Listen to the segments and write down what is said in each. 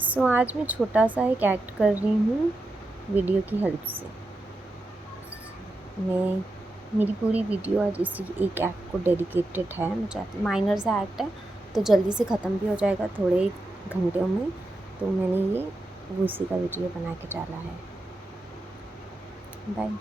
सो आज मैं छोटा सा एक एक्ट कर रही हूँ वीडियो की हेल्प से। मेरी पूरी वीडियो आज इसी एक एक्ट को डेडिकेटेड है। मैं चाहती माइनर सा एक्ट है तो जल्दी से ख़त्म भी हो जाएगा थोड़े ही घंटों में, तो मैंने ये उसी का वीडियो बना के डाला है। By.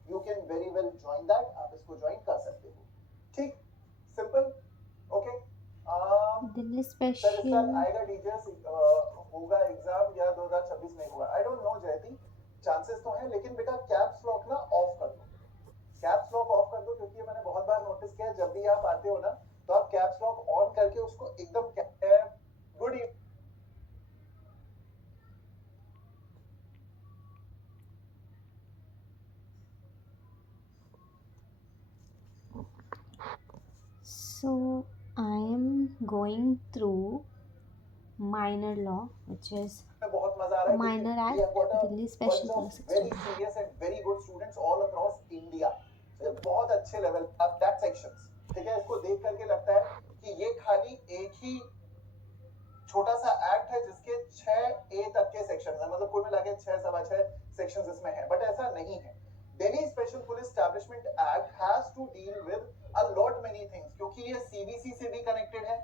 You can very well join that, आप इसको ज्वाइन कर सकते हो। ठीक, सिंपल, ओके। दिल्ली सर इस साल स्पेशल। आएगा डीजेस होगा एग्जाम या 2026 में होगा, आई डोंट नो जयती, चांसेस तो हैं, लेकिन बेटा कैप्स लॉक ना ऑफ कर दो, कैप्स लॉक ऑफ कर दो, क्योंकि मैंने बहुत बार नोटिस किया है जब भी आप आते हो ना तो आप कैप्स लॉक ऑन करके उसको एकदम good evening. So I am going through minor law, which is में बहुत मजा आ रहा a है क्योंकि minor we have act, got a Delhi bunch Special of Class very 16. serious and very good students all across India, बहुत अच्छे level that sections. ठीक है, इसको देख करके लगता है कि ये खाली एक ही छोटा सा एक्ट है जिसके 6 ए तक के सेक्शन है, मतलब कुल मिला के 6 सवा 6 सेक्शन इसमें है, बट ऐसा नहीं है। Delhi special police establishment act has to deal with a lot many things, क्योंकि ये सीबीसी से भी कनेक्टेड है,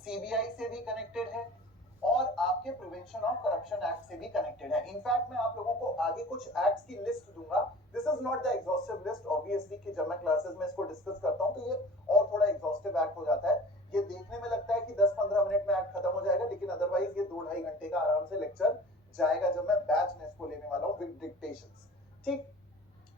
सीबीआई से भी कनेक्टेड है और आपके प्रिवेंशन ऑफ करप्शन एक्ट से भी कनेक्टेड है। इनफैक्ट मैं आप लोगों को आगे कुछ एक्ट्स की लिस्ट दूंगा, this is not the exhaustive list obviously, कि जब मैं क्लासेस में इसको डिस्कस करता हूं तो ये और थोड़ा एग्जॉस्टिव एक्ट हो जाता है। ये देखने में लगता है कि 10-15 मिनट में एक्ट खत्म हो जाएगा, लेकिन अदरवाइज ये 2-2.5 घंटे का आराम से लेक्चर जाएगा जब मैं बैच में इसको लेने वाला हूं विद डिक्टेशंस। ठीक,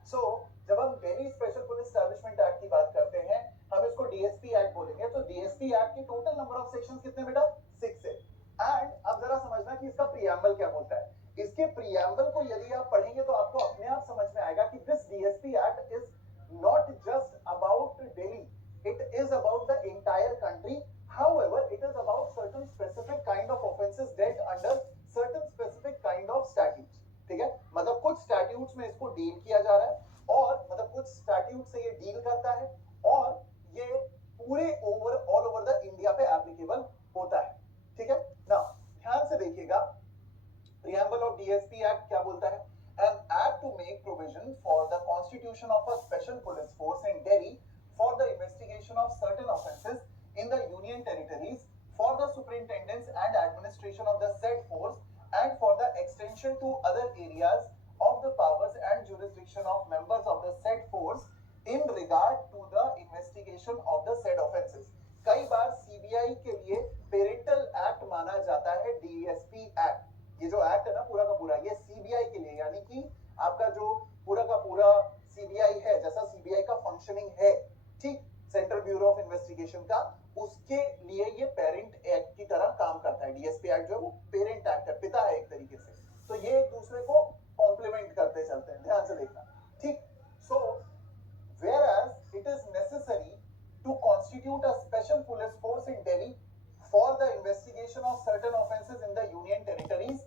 सो जब हम Delhi special police establishment act की बात करते हैं, हम इसको डीएसपी एक्ट बोलेंगे, तो डीएसपी एक्ट की टोटल नंबर ऑफ सेक्शंस कितने बेटा? 6 है। एंड अब जरा समझना कि इसका प्रीएम्बल क्या बोलता है। इसके प्रीएम्बल को यदि आप पढ़ेंगे तो आपको अपने आप समझ में आएगा कि this DSP act is not just about Delhi, it is about the entire country. However, it is about certain specific kind of offenses dealt under certain specific kind of statutes। ठीक है, मतलब कुछ स्टैट्यूट्स में इसको डील किया जा रहा है और मतलब कुछ स्टैट्यूट से ये डील करता है और ये पूरे over all over the India पे एप्लीकेबल होता है। ठीक है ना, ध्यान से देखिएगा, preamble of DSP Act क्या बोलता है? An act to make provision for the constitution of a special police force in Delhi for the investigation of certain offences in the union territories, for the superintendence and administration of the said force, and for the extension to other areas of the powers and jurisdiction of members of the said force in regard to the investigation of the said offences। कई बार CBI के लिए parental act माना जाता है DSP act. ये जो act है ना पूरा का पूरा, ये सीबीआई के लिए, यानी कि आपका जो पूरा का पूरा सीबीआई है, जैसा सीबीआई का फंक्शनिंग है, ठीक, सेंट्रल ब्यूरो ऑफ इन्वेस्टिगेशन का, उसके लिए ये पेरेंट एक्ट की तरह काम करता है। डीएसपी एक्ट जो है वो पेरेंट एक्ट है, पिता है एक तरीके से, तो ये एक दूसरे को कॉम्प्लीमेंट करते चलते हैं, ध्यान से देखना। ठीक, सो whereas it is necessary to constitute a special police force in Delhi for the investigation of certain offences in the union territories,